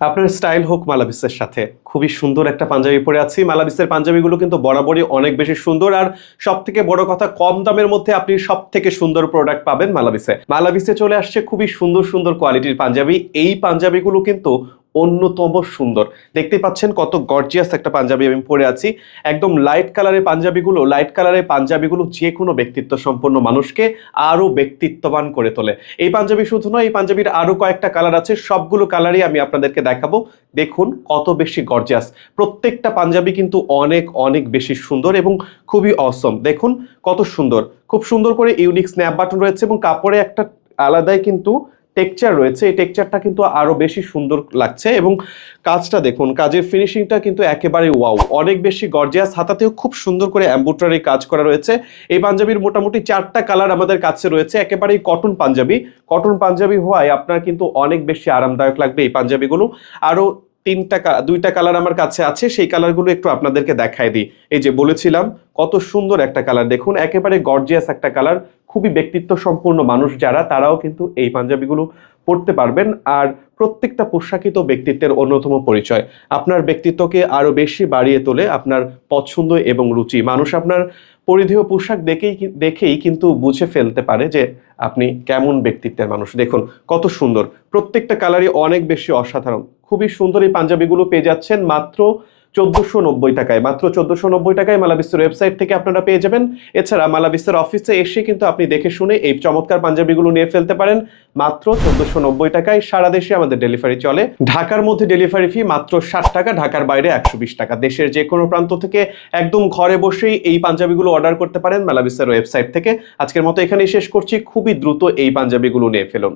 আপনার স্টাইল হোক মালাবিসের সাথে। খুবই সুন্দর একটা পাঞ্জাবি পরে আছি। মালাবিসের পাঞ্জাবিগুলো কিন্তু বরাবরই অনেক বেশি সুন্দর, আর সবথেকে বড় কথা কম দামের মধ্যে আপনি সবথেকে সুন্দর প্রোডাক্ট পাবেন মালাবিসে। মালাবিসে চলে আসছে খুবই সুন্দর সুন্দর কোয়ালিটির পাঞ্জাবি। এই পাঞ্জাবিগুলো কিন্তু অন্যতম সুন্দর। দেখতে পাচ্ছেন কত গর্জিয়াস একটা পাঞ্জাবি আমি পরে আছি। একদম লাইট কালারের পাঞ্জাবিগুলো যে কোনো ব্যক্তিত্ব সম্পন্ন মানুষকে আরো ব্যক্তিত্ববান করে তোলে। এই পাঞ্জাবি শুধু নয়, এই পাঞ্জাবির আরো কয়েকটা কালার আছে, সবগুলো কালারই আমি আপনাদেরকে দেখাবো। দেখুন কত বেশি গর্জিয়াস। প্রত্যেকটা পাঞ্জাবি কিন্তু অনেক অনেক বেশি সুন্দর এবং খুবই অসম। দেখুন কত সুন্দর, খুব সুন্দর করে ইউনিক স্ন্যাপ বাটন রয়েছে এবং কাপড়ে একটা আলাদাই কিন্তু টেক্সচার রয়েছে। এই টেক্সচারটা কিন্তু আরো বেশি সুন্দর লাগছে এবং কাজটা দেখুন, কাজের ফিনিশিংটা কিন্তু একেবারে ওয়াও, অনেক বেশি গর্জিয়াস। হাতাতেও খুব সুন্দর করে এমব্রয়ডারি কাজ করা রয়েছে। এই পাঞ্জাবির মোটামুটি 4টা কালার আমাদের কাছে রয়েছে। একেবারেই কটন পাঞ্জাবি হওয়ায় আপনার কিন্তু অনেক বেশি আরামদায়ক লাগবে এই পাঞ্জাবিগুলো। আরো 2টা কালার আমার কাছে আছে, সেই কালারগুলো একটু আপনাদেরকে দেখায় দিই। এই যে বলেছিলাম কত সুন্দর একটা কালার, দেখুন একেবারে গর্জিয়াস একটা কালার। খুবই ব্যক্তিত্ব সম্পূর্ণ মানুষ যারা, তারাও কিন্তু এই পাঞ্জাবিগুলো পরতে পারবেন। আর প্রত্যেকটা পোশাকই তো ব্যক্তিত্বের অন্যতম পরিচয়। আপনার ব্যক্তিত্বকে আরো বেশি বাড়িয়ে তোলে আপনার পছন্দ এবং রুচি। মানুষ আপনার পরিধেয় পোশাক দেখেই কিন্তু বুঝে ফেলতে পারে যে আপনি কেমন ব্যক্তিত্বের মানুষ। দেখুন কত সুন্দর, প্রত্যেকটা কালারই অনেক বেশি অসাধারণ। খুবই সুন্দর এই পাঞ্জাবিগুলো পেয়ে যাচ্ছেন মাত্র 1490 টাকায়। মাত্র 1490 টাকায় মালাবিসের ওয়েবসাইট থেকে আপনারা পেয়ে যাবেন। এছাড়া মালাবিসের অফিসে এসে কিন্তু আপনি দেখে শুনে এই চমৎকার পাঞ্জাবিগুলো নিয়ে ফেলতে পারেন মাত্র 1490 টাকায়। সারা দেশে আমাদের ডেলিভারি চলে। ঢাকার মধ্যে ডেলিভারি ফি মাত্র 60 টাকা, ঢাকার বাইরে 120 টাকা। দেশের যে কোনো প্রান্ত থেকে একদম ঘরে বসেই এই পাঞ্জাবিগুলো অর্ডার করতে পারেন মালাবিসের ওয়েবসাইট থেকে। আজকের মতো এখানেই শেষ করছি। খুবই দ্রুত এই পাঞ্জাবিগুলো নিয়ে ফেলুন।